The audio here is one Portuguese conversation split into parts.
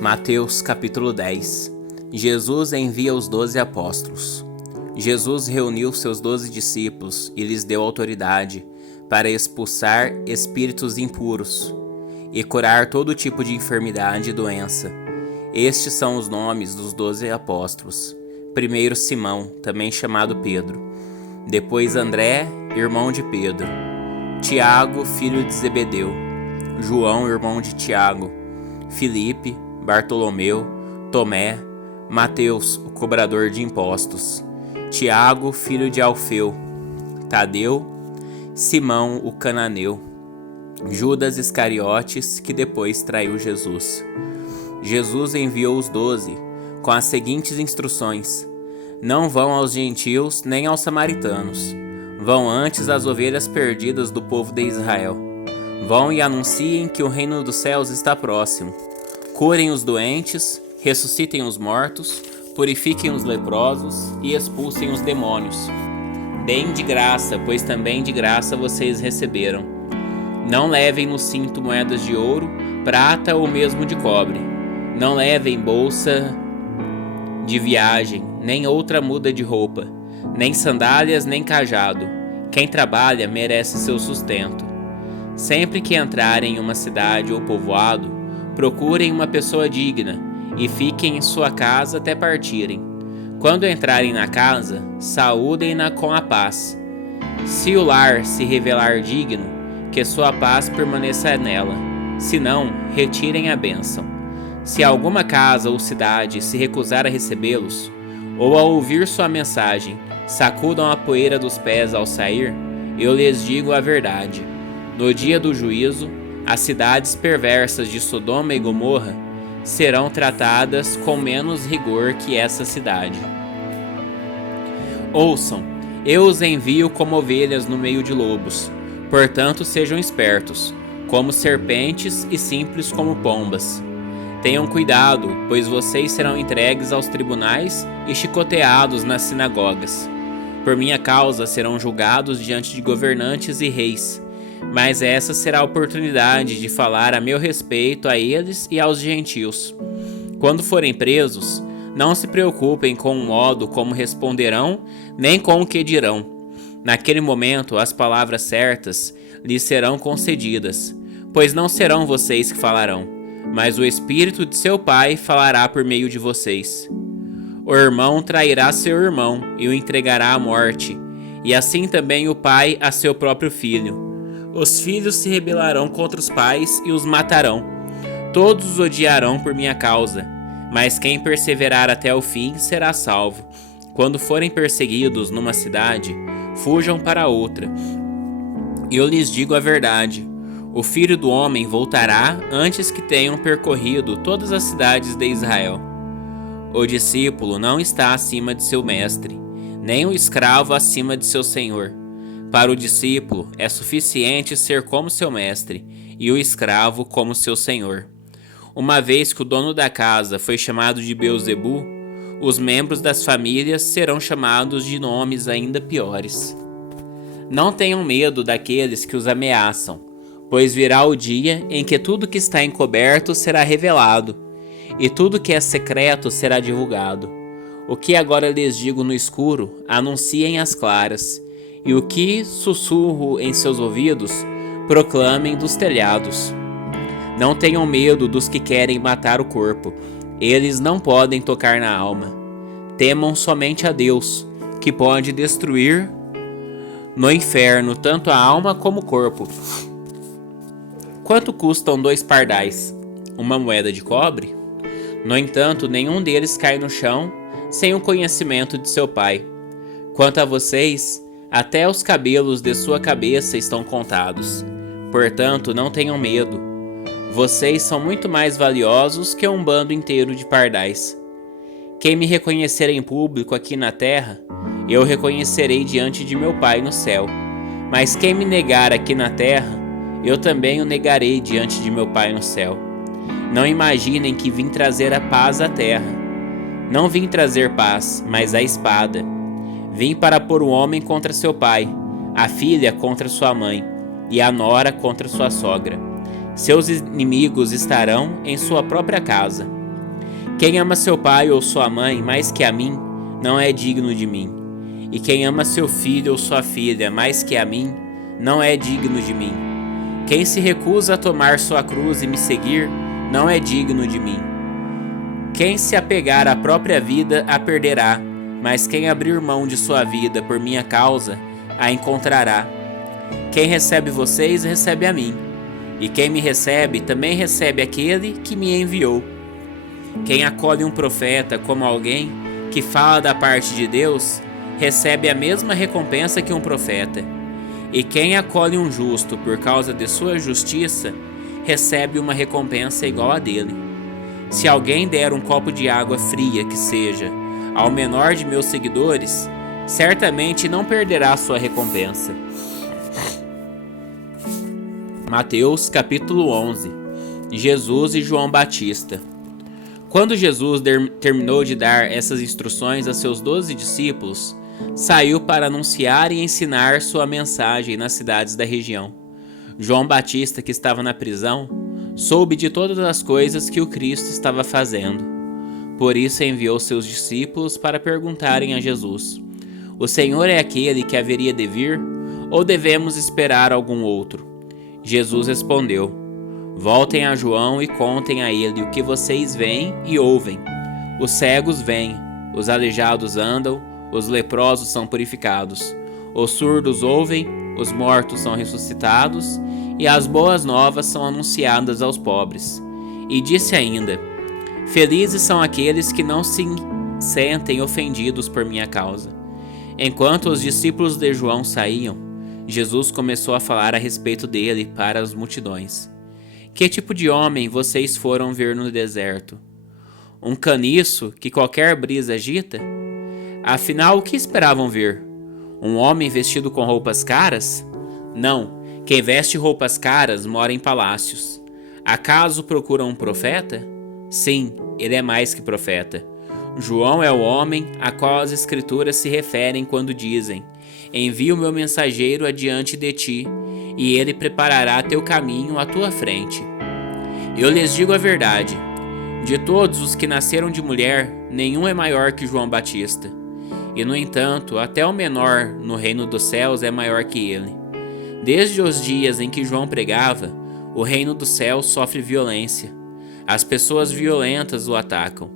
Mateus capítulo 10. Jesus envia os 12 apóstolos. Jesus reuniu seus 12 discípulos e lhes deu autoridade para expulsar espíritos impuros e curar todo tipo de enfermidade e doença. Estes são os nomes dos 12 apóstolos. Primeiro Simão, também chamado Pedro. Depois André, irmão de Pedro. Tiago, filho de Zebedeu. João, irmão de Tiago. Filipe, Bartolomeu, Tomé, Mateus, o cobrador de impostos. Tiago, filho de Alfeu. Tadeu, Simão, o cananeu. Judas Iscariotes, que depois traiu Jesus. Jesus enviou os 12 com as seguintes instruções: não vão aos gentios nem aos samaritanos. Vão antes às ovelhas perdidas do povo de Israel. Vão e anunciem que o reino dos céus está próximo. Curem os doentes, ressuscitem os mortos, purifiquem os leprosos e expulsem os demônios. Deem de graça, pois também de graça vocês receberam. Não levem no cinto moedas de ouro, prata ou mesmo de cobre. Não levem bolsa de viagem, nem outra muda de roupa, nem sandálias, nem cajado. Quem trabalha merece seu sustento. Sempre que entrarem em uma cidade ou povoado, procurem uma pessoa digna e fiquem em sua casa até partirem. Quando entrarem na casa, saúdem-na com a paz. Se o lar se revelar digno, que sua paz permaneça nela. Se não, retirem a bênção. Se alguma casa ou cidade se recusar a recebê-los, ou a ouvir sua mensagem, sacudam a poeira dos pés ao sair, eu lhes digo a verdade. No dia do juízo, as cidades perversas de Sodoma e Gomorra serão tratadas com menos rigor que essa cidade. Ouçam, eu os envio como ovelhas no meio de lobos. Portanto, sejam espertos, como serpentes e simples como pombas. Tenham cuidado, pois vocês serão entregues aos tribunais e chicoteados nas sinagogas. Por minha causa serão julgados diante de governantes e reis. Mas essa será a oportunidade de falar a meu respeito a eles e aos gentios. Quando forem presos, não se preocupem com o modo como responderão, nem com o que dirão. Naquele momento, as palavras certas lhes serão concedidas, pois não serão vocês que falarão, mas o Espírito de seu Pai falará por meio de vocês. O irmão trairá seu irmão e o entregará à morte, e assim também o pai a seu próprio filho. Os filhos se rebelarão contra os pais e os matarão. Todos os odiarão por minha causa, mas quem perseverar até o fim será salvo. Quando forem perseguidos numa cidade, fujam para outra. Eu lhes digo a verdade: o Filho do Homem voltará antes que tenham percorrido todas as cidades de Israel. O discípulo não está acima de seu mestre, nem o escravo acima de seu senhor. Para o discípulo é suficiente ser como seu mestre e o escravo como seu senhor. Uma vez que o dono da casa foi chamado de Beelzebu, os membros das famílias serão chamados de nomes ainda piores. Não tenham medo daqueles que os ameaçam, pois virá o dia em que tudo que está encoberto será revelado, e tudo que é secreto será divulgado. O que agora lhes digo no escuro, anunciem às claras, e o que sussurro em seus ouvidos, proclamem dos telhados. Não tenham medo dos que querem matar o corpo, eles não podem tocar na alma. Temam somente a Deus, que pode destruir no inferno tanto a alma como o corpo. Quanto custam 2 pardais? Uma moeda de cobre? No entanto, nenhum deles cai no chão sem o conhecimento de seu Pai. Quanto a vocês, até os cabelos de sua cabeça estão contados. Portanto, não tenham medo. Vocês são muito mais valiosos que um bando inteiro de pardais. Quem me reconhecer em público aqui na terra, eu reconhecerei diante de meu Pai no céu. Mas quem me negar aqui na terra, eu também o negarei diante de meu Pai no céu. Não imaginem que vim trazer a paz à terra. Não vim trazer paz, mas a espada. Vim para pôr o homem contra seu pai, a filha contra sua mãe, e a nora contra sua sogra. Seus inimigos estarão em sua própria casa. Quem ama seu pai ou sua mãe mais que a mim, não é digno de mim. E quem ama seu filho ou sua filha mais que a mim, não é digno de mim. Quem se recusa a tomar sua cruz e me seguir, não é digno de mim. Quem se apegar à própria vida, a perderá, mas quem abrir mão de sua vida por minha causa, a encontrará. Quem recebe vocês, recebe a mim. E quem me recebe, também recebe aquele que me enviou. Quem acolhe um profeta como alguém que fala da parte de Deus, recebe a mesma recompensa que um profeta. E quem acolhe um justo por causa de sua justiça, recebe uma recompensa igual a dele. Se alguém der um copo de água fria que seja ao menor de meus seguidores, certamente não perderá sua recompensa. Mateus capítulo 11. Jesus e João Batista. Quando Jesus terminou de dar essas instruções a seus 12 discípulos, saiu para anunciar e ensinar sua mensagem nas cidades da região. João Batista, que estava na prisão, soube de todas as coisas que o Cristo estava fazendo. Por isso enviou seus discípulos para perguntarem a Jesus: O Senhor é aquele que haveria de vir, ou devemos esperar algum outro? Jesus respondeu: Voltem a João e contem a ele o que vocês veem e ouvem. Os cegos veem, os aleijados andam, os leprosos são purificados, os surdos ouvem, os mortos são ressuscitados e as boas novas são anunciadas aos pobres. E disse ainda: Felizes são aqueles que não se sentem ofendidos por minha causa. Enquanto os discípulos de João saíam, Jesus começou a falar a respeito dele para as multidões. Que tipo de homem vocês foram ver no deserto? Um caniço que qualquer brisa agita? Afinal, o que esperavam ver? Um homem vestido com roupas caras? Não, quem veste roupas caras mora em palácios. Acaso procuram um profeta? Sim, ele é mais que profeta. João é o homem a qual as escrituras se referem quando dizem: Envio meu mensageiro adiante de ti, e ele preparará teu caminho à tua frente. Eu lhes digo a verdade: de todos os que nasceram de mulher, nenhum é maior que João Batista. E, no entanto, até o menor no reino dos céus é maior que ele. Desde os dias em que João pregava, o reino dos céus sofre violência. As pessoas violentas o atacam.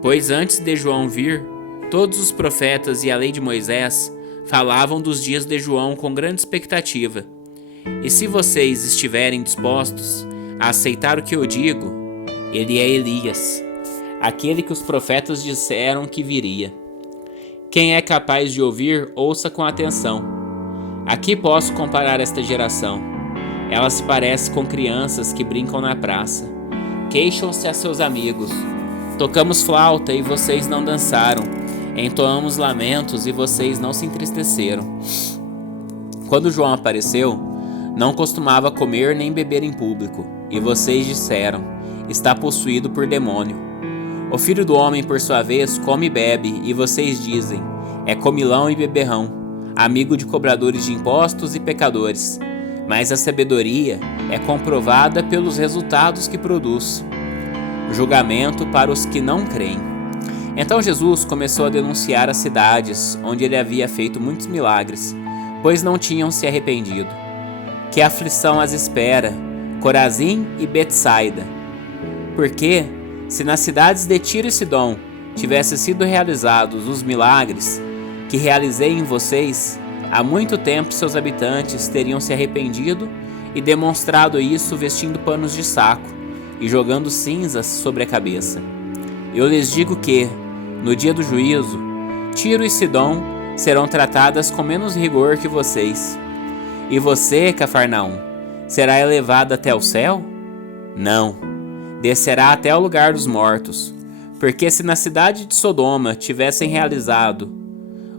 Pois antes de João vir, todos os profetas e a lei de Moisés falavam dos dias de João com grande expectativa. E se vocês estiverem dispostos a aceitar o que eu digo, ele é Elias, aquele que os profetas disseram que viria. Quem é capaz de ouvir, ouça com atenção. Aqui posso comparar esta geração. Ela se parece com crianças que brincam na praça. Queixam-se a seus amigos. Tocamos flauta e vocês não dançaram. Entoamos lamentos e vocês não se entristeceram. Quando João apareceu, não costumava comer nem beber em público, e vocês disseram: está possuído por demônio. O filho do homem, por sua vez, come e bebe, e vocês dizem: é comilão e beberrão, amigo de cobradores de impostos e pecadores. Mas a sabedoria é comprovada pelos resultados que produz. Julgamento para os que não creem. Então Jesus começou a denunciar as cidades onde ele havia feito muitos milagres, pois não tinham se arrependido. Que aflição as espera, Corazim e Betsaida! Porque, se nas cidades de Tiro e Sidom tivessem sido realizados os milagres que realizei em vocês, há muito tempo seus habitantes teriam se arrependido e demonstrado isso vestindo panos de saco e jogando cinzas sobre a cabeça. Eu lhes digo que, no dia do juízo, Tiro e Sidom serão tratadas com menos rigor que vocês. E você, Cafarnaum, será elevado até o céu? Não, descerá até o lugar dos mortos. Porque se na cidade de Sodoma tivessem realizado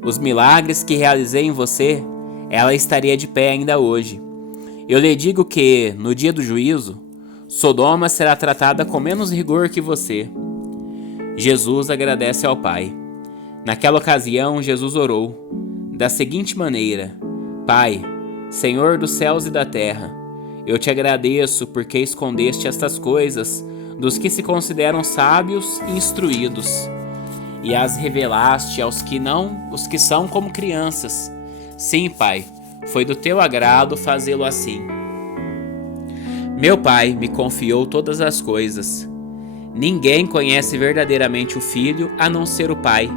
os milagres que realizei em você, ela estaria de pé ainda hoje. Eu lhe digo que, no dia do juízo, Sodoma será tratada com menos rigor que você. Jesus agradece ao Pai. Naquela ocasião, Jesus orou da seguinte maneira: Pai, Senhor dos céus e da terra, eu te agradeço porque escondeste estas coisas dos que se consideram sábios e instruídos, e as revelaste aos que não, os que são como crianças. Sim, Pai, foi do teu agrado fazê-lo assim. Meu Pai me confiou todas as coisas. Ninguém conhece verdadeiramente o Filho a não ser o Pai,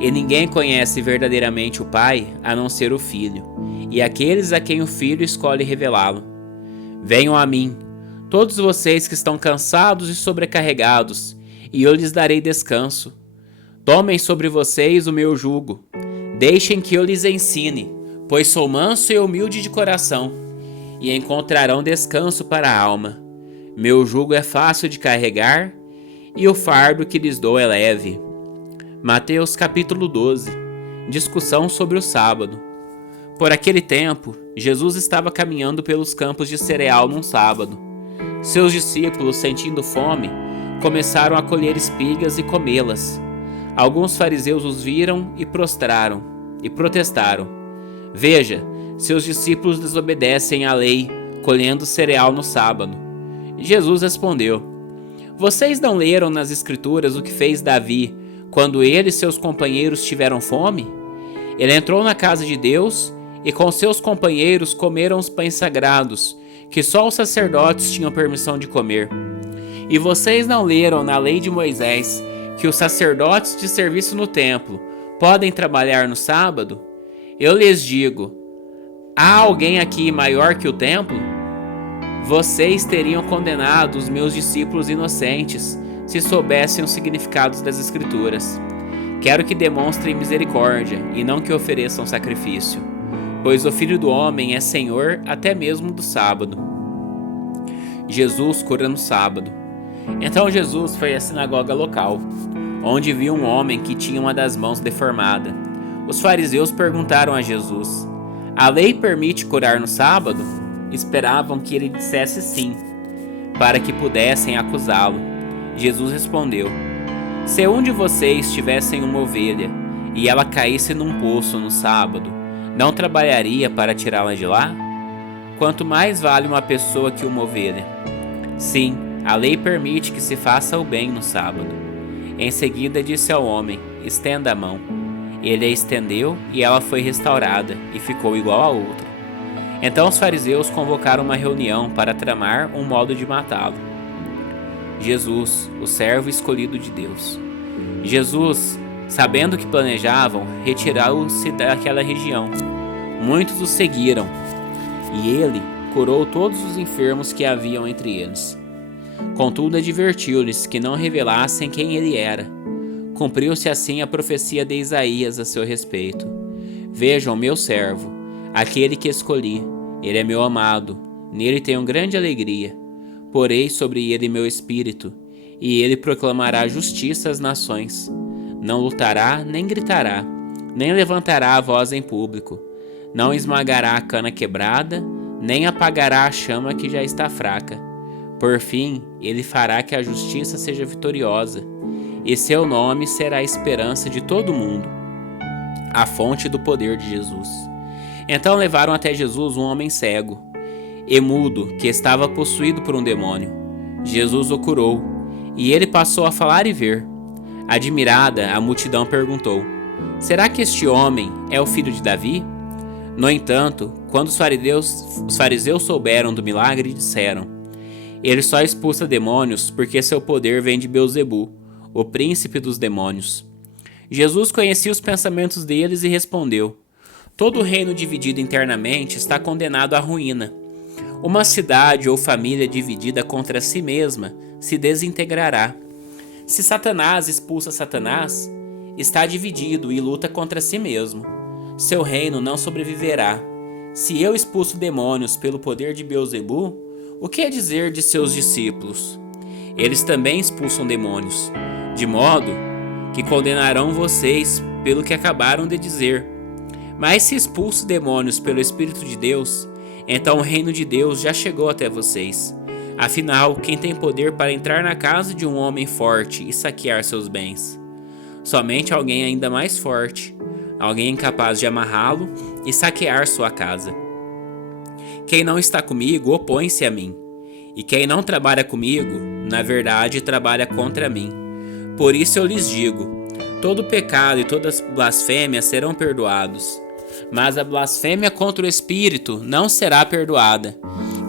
e ninguém conhece verdadeiramente o Pai a não ser o Filho, e aqueles a quem o Filho escolhe revelá-lo. Venham a mim, todos vocês que estão cansados e sobrecarregados, e eu lhes darei descanso. Tomem sobre vocês o meu jugo. Deixem que eu lhes ensine, pois sou manso e humilde de coração, e encontrarão descanso para a alma. Meu jugo é fácil de carregar, e o fardo que lhes dou é leve. Mateus capítulo 12. Discussão sobre o sábado. Por aquele tempo, Jesus estava caminhando pelos campos de cereal num sábado. Seus discípulos, sentindo fome, começaram a colher espigas e comê-las. Alguns fariseus os viram e protestaram. Veja, seus discípulos desobedecem à lei, colhendo cereal no sábado. Jesus respondeu: Vocês não leram nas Escrituras o que fez Davi quando ele e seus companheiros tiveram fome? Ele entrou na casa de Deus e com seus companheiros comeram os pães sagrados, que só os sacerdotes tinham permissão de comer. E vocês não leram na lei de Moisés que os sacerdotes de serviço no templo podem trabalhar no sábado? Eu lhes digo, há alguém aqui maior que o templo? Vocês teriam condenado os meus discípulos inocentes se soubessem os significados das Escrituras. Quero que demonstrem misericórdia e não que ofereçam sacrifício, pois o Filho do Homem é Senhor até mesmo do sábado. Jesus cura no sábado. Então Jesus foi à sinagoga local, onde viu um homem que tinha uma das mãos deformada. Os fariseus perguntaram a Jesus: A lei permite curar no sábado? Esperavam que ele dissesse sim, para que pudessem acusá-lo. Jesus respondeu: Se um de vocês tivessem uma ovelha e ela caísse num poço no sábado, não trabalharia para tirá-la de lá? Quanto mais vale uma pessoa que uma ovelha? Sim, a lei permite que se faça o bem no sábado. Em seguida disse ao homem: Estenda a mão. Ele a estendeu e ela foi restaurada e ficou igual a outra. Então os fariseus convocaram uma reunião para tramar um modo de matá-lo. Jesus, o servo escolhido de Deus. Jesus, sabendo que planejavam, retirou-se daquela região. Muitos o seguiram, e ele curou todos os enfermos que haviam entre eles. Contudo, advertiu-lhes que não revelassem quem ele era. Cumpriu-se assim a profecia de Isaías a seu respeito. Vejam, meu servo, aquele que escolhi, ele é meu amado, nele tenho grande alegria. Porei sobre ele meu espírito, e ele proclamará justiça às nações. Não lutará, nem gritará, nem levantará a voz em público. Não esmagará a cana quebrada, nem apagará a chama que já está fraca. Por fim, ele fará que a justiça seja vitoriosa, e seu nome será a esperança de todo mundo, a fonte do poder de Jesus. Então levaram até Jesus um homem cego e mudo, que estava possuído por um demônio. Jesus o curou, e ele passou a falar e ver. Admirada, a multidão perguntou: Será que este homem é o filho de Davi? No entanto, quando os fariseus souberam do milagre, disseram: Ele só expulsa demônios porque seu poder vem de Beelzebu, o príncipe dos demônios. Jesus conhecia os pensamentos deles e respondeu: Todo reino dividido internamente está condenado à ruína. Uma cidade ou família dividida contra si mesma se desintegrará. Se Satanás expulsa Satanás, está dividido e luta contra si mesmo. Seu reino não sobreviverá. Se eu expulso demônios pelo poder de Beelzebu, o que é dizer de seus discípulos? Eles também expulsam demônios, de modo que condenarão vocês pelo que acabaram de dizer. Mas se expulso demônios pelo Espírito de Deus, então o reino de Deus já chegou até vocês. Afinal, quem tem poder para entrar na casa de um homem forte e saquear seus bens? Somente alguém ainda mais forte, alguém incapaz de amarrá-lo e saquear sua casa. Quem não está comigo opõe-se a mim, E quem não trabalha comigo, na verdade, trabalha contra mim. Por isso eu lhes digo: todo pecado e toda blasfêmia serão perdoados, mas a blasfêmia contra o Espírito não será perdoada.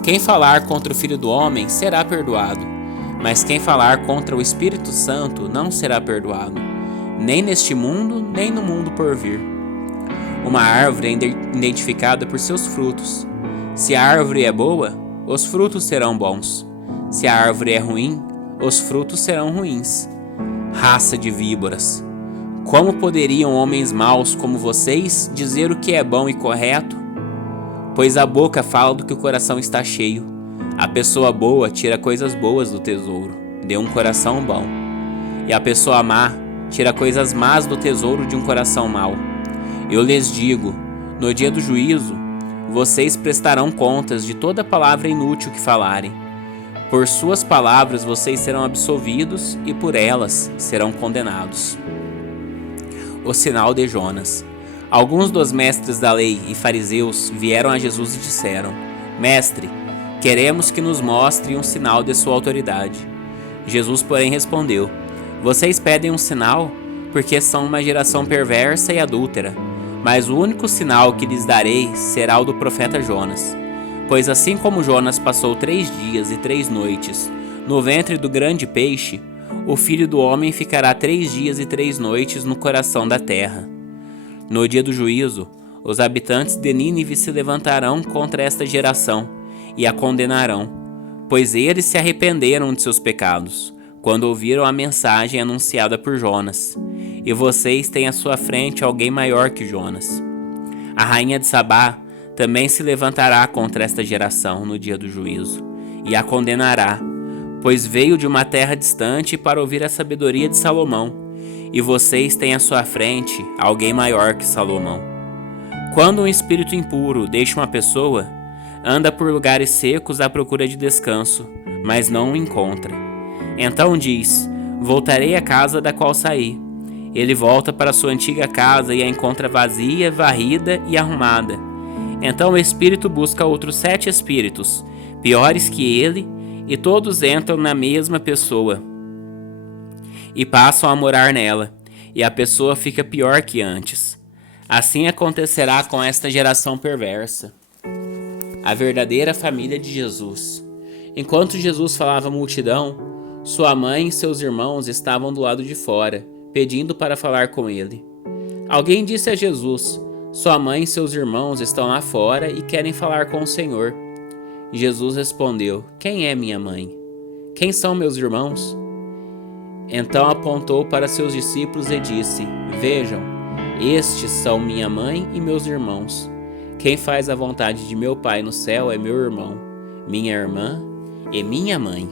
Quem falar contra o Filho do Homem será perdoado, mas quem falar contra o Espírito Santo não será perdoado, nem neste mundo, nem no mundo por vir. Uma árvore é identificada por seus frutos. Se a árvore é boa, os frutos serão bons. Se a árvore é ruim, os frutos serão ruins. Raça de víboras! Como poderiam homens maus como vocês dizer o que é bom e correto? Pois a boca fala do que o coração está cheio. A pessoa boa tira coisas boas do tesouro, de um coração bom. E a pessoa má tira coisas más do tesouro de um coração mau. Eu lhes digo, no dia do juízo, vocês prestarão contas de toda palavra inútil que falarem. Por suas palavras vocês serão absolvidos e por elas serão condenados. O sinal de Jonas. Alguns dos mestres da lei e fariseus vieram a Jesus e disseram: Mestre, queremos que nos mostre um sinal de sua autoridade. Jesus, porém, respondeu: Vocês pedem um sinal porque são uma geração perversa e adúltera. Mas o único sinal que lhes darei será o do profeta Jonas. Pois assim como Jonas passou 3 dias e 3 noites no ventre do grande peixe, o Filho do Homem ficará 3 dias e 3 noites no coração da terra. No dia do juízo, os habitantes de Nínive se levantarão contra esta geração e a condenarão, pois eles se arrependeram de seus pecados, quando ouviram a mensagem anunciada por Jonas. E vocês têm à sua frente alguém maior que Jonas. A rainha de Sabá também se levantará contra esta geração no dia do juízo, e a condenará, pois veio de uma terra distante para ouvir a sabedoria de Salomão, e vocês têm à sua frente alguém maior que Salomão. Quando um espírito impuro deixa uma pessoa, anda por lugares secos à procura de descanso, mas não o encontra. Então diz: Voltarei à casa da qual saí. Ele volta para sua antiga casa e a encontra vazia, varrida e arrumada. Então o espírito busca outros 7 espíritos, piores que ele, e todos entram na mesma pessoa e passam a morar nela, e a pessoa fica pior que antes. Assim acontecerá com esta geração perversa. A verdadeira família de Jesus. Enquanto Jesus falava à multidão, sua mãe e seus irmãos estavam do lado de fora, pedindo para falar com ele. Alguém disse a Jesus: Sua mãe e seus irmãos estão lá fora e querem falar com o Senhor. Jesus respondeu: Quem é minha mãe? Quem são meus irmãos? Então apontou para seus discípulos e disse: Vejam, estes são minha mãe e meus irmãos. Quem faz a vontade de meu Pai no céu é meu irmão, minha irmã e minha mãe.